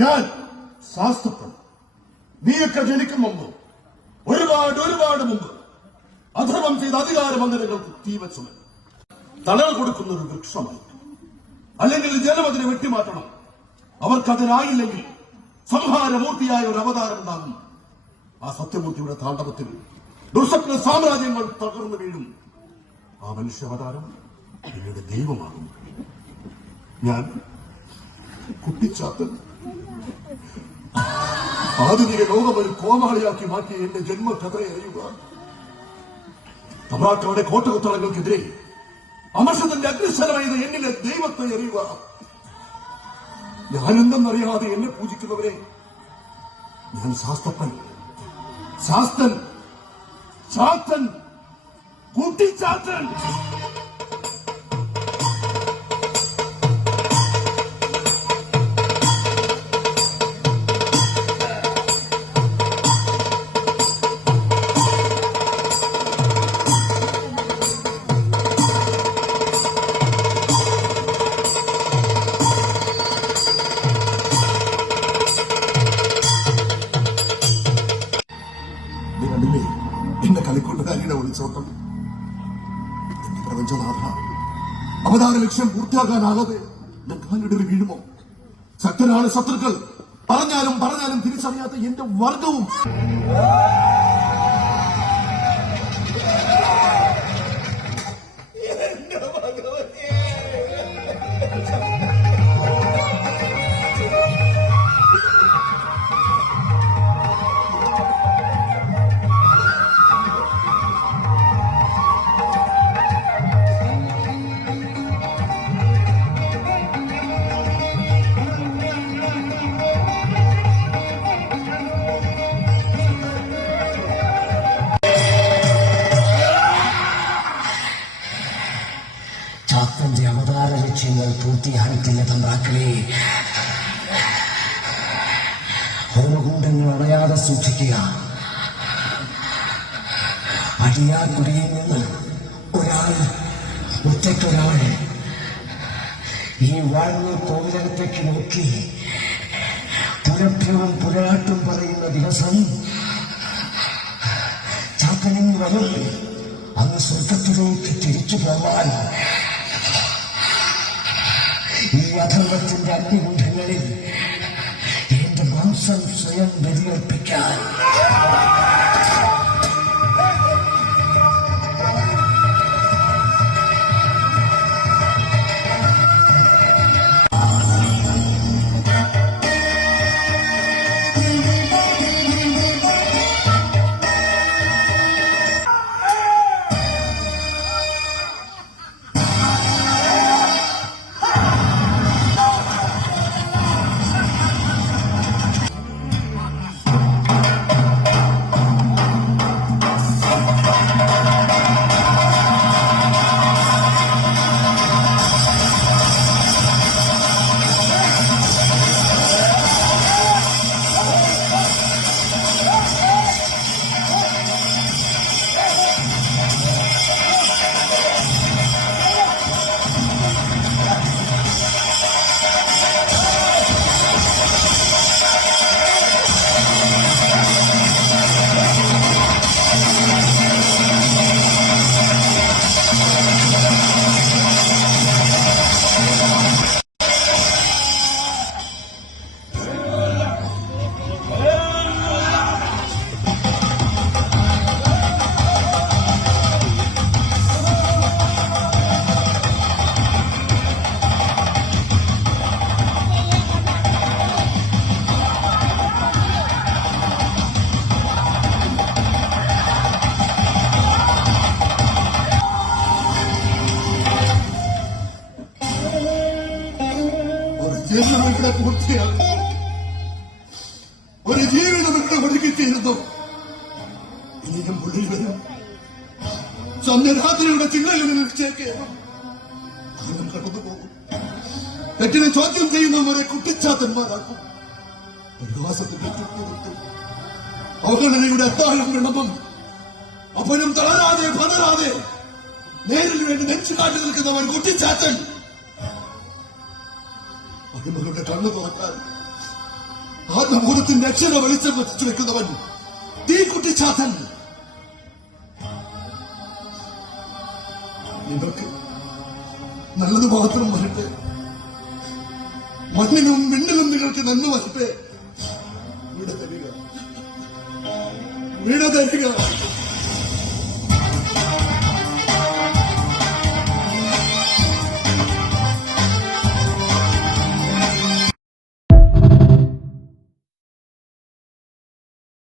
ഞാൻ ശാസ്ത്രജ്ഞൻ. നീയൊക്കെ ജനിക്കും മുമ്പ്, ഒരുപാട് മുമ്പ് അധർമ്മം ചെയ്ത അധികാര മന്ദിരങ്ങൾക്ക് തീവച്ചുമൻ തണൽ കൊടുക്കുന്ന ഒരു വൃക്ഷമായി, അല്ലെങ്കിൽ ജനം അതിനെ വെട്ടിമാറ്റണം. അവർക്കതിനായില്ലെങ്കിൽ സംഹാരമൂർത്തിയായ ഒരു അവതാരം ഉണ്ടാകും. ആ സത്യമൂർത്തിയുടെ താണ്ഡവത്തിൽ ദുർസ്വപ്ന സാമ്രാജ്യങ്ങൾ തകർന്നു വീഴും. ആ മനുഷ്യാവതാരം പിന്നീട് ദൈവമാകും. ഞാൻ കുട്ടിച്ചാത്തൻ. ആധുനിക ലോകം ഒരു കോമാളിയാക്കി മാറ്റിയ എന്റെ ജന്മകഥയെ അറിയുക. തമ്പ്രാക്കളുടെ കോട്ടകുത്തളങ്ങൾക്കെതിരെ അമർഷത്തിന്റെ അഗ്നിശരമായത് എന്നിലെ ദൈവത്തെ അറിയുക. ഞാനെന്തെന്നറിയാതെ എന്നെ പൂജിക്കുന്നവരെ ഞാൻ ശാസ്ത്രജ്ഞൻ, ശാസ്ത്രൻ, കുട്ടിച്ചാത്തൻ. എന്റെ കളിക്കൊണ്ടുകാരിയുടെ ഒളിച്ചോട്ടം. എന്റെ പ്രപഞ്ചനാഥ, അവതാര ലക്ഷ്യം പൂർത്തിയാക്കാനാകാതെ ഞാൻ കാലിടറി വീഴുമോ? ശക്തരാണ് ശത്രുക്കൾ. പറഞ്ഞാലും തിരിച്ചറിയാത്ത എന്റെ വർഗവും. ചാത്തന്റെ അവതാര ലക്ഷ്യങ്ങൾ പൂർത്തിയായിട്ടില്ല തമ്പ്രാക്കളെ. ഹോമകുണ്ടങ്ങൾ അണയാതെ സൂക്ഷിക്കുക. അടിയാക്കുടിയിൽ നിന്ന് ഒറ്റയ്ക്കൊരാൾ ഈ വാഴ്ന്ന കോവിലകത്തേക്ക് നോക്കി പുലഭ്യവും പുലയാട്ടും പറയുന്ന ദിവസം ചാത്തനിൽ വരും. അങ്ങ് സ്വർഗത്തിലേക്ക് തിരിച്ചു പോവാൻ ഈ അധർമ്മത്തിന്റെ അഗ്നികുണ്ഠങ്ങളിൽ എന്റെ മാംസം സ്വയം ബലിയർപ്പിക്കാൻ. ഇവിടെ പൂർത്തിയാകും. ഒരു ജീവിതം ഇവിടെ ഒഴുകിത്തീരുന്നു. ഇനിയും പുള്ളിൽ വരും. ചന്ദ്രരാത്രിയുടെ ചിഹ്നങ്ങളിൽ നിശ്ചയിക്കുകയാണ്. ആരും കടന്നു പോകും. തെറ്റിനെ ചോദ്യം ചെയ്യുന്നവരെ കുട്ടിച്ചാത്തന്മാരാക്കും. പരിഹാസത്തിന്റെ തുപ്പുവിട്ടു അവഗണനയുടെ അത്താഴം വിളമ്പം അപ്പനും തളരാതെ പതരാതെ നേരിൽ വേണ്ടി നെഞ്ചു കാട്ടി നിൽക്കുന്നവൻ കുട്ടിച്ചാത്തൻ. അടിമകളുടെ കണ്ണു തുറക്കാൻ ആത്മബോധത്തിന്റെ അക്ഷര വെളിച്ചം വച്ചു വെക്കുന്നവൻ തീക്കുട്ടി ചാത്തൻ. നിങ്ങൾക്ക് നല്ലത് മാത്രം വരട്ടെ, മണ്ണിനും വിണ്ണിലും നിങ്ങൾക്ക് നന്മ വരട്ടെ. വിട തരിക.